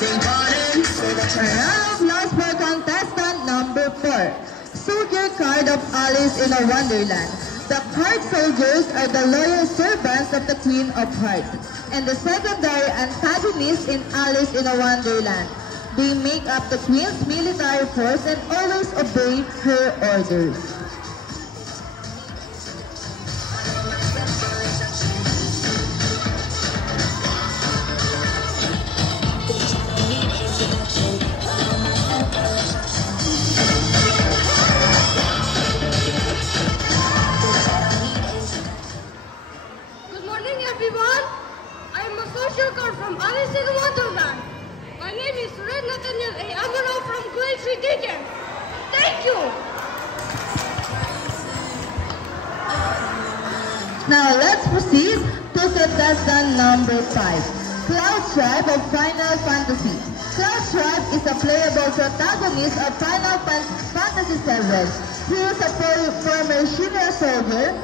A round of applause for contestant number 4. Soldier card of Alice in a Wonderland. The card soldiers are the loyal servants of the Queen of Hearts and the secondary antagonists in Alice in a Wonderland. They make up the Queen's military force and always obey her orders. Everyone, I am a social card from Alice in Wonderland. My name is Red Nathaniel A. Amaro from Grade 3 Dickens. Thank you. Now let's proceed to contestant number 5. Cloud Stripe of Final Fantasy. Cloud Stripe is a playable protagonist of Final Fantasy VII. He is a former Shinra soldier